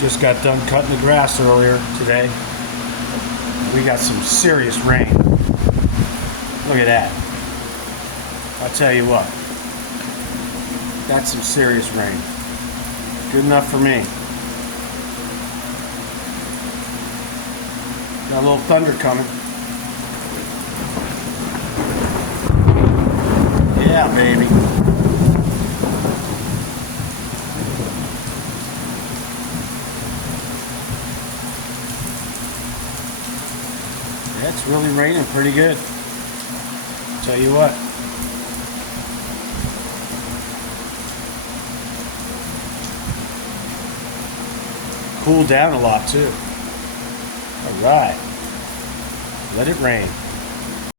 Just got done cutting the grass earlier today. We got some serious rain. Look at that. I'll tell you what. That's some serious rain. Good enough for me. Got a little thunder coming. Yeah, baby. It's really raining pretty good. Tell you what. Cooled down a lot too. All right. Let it rain.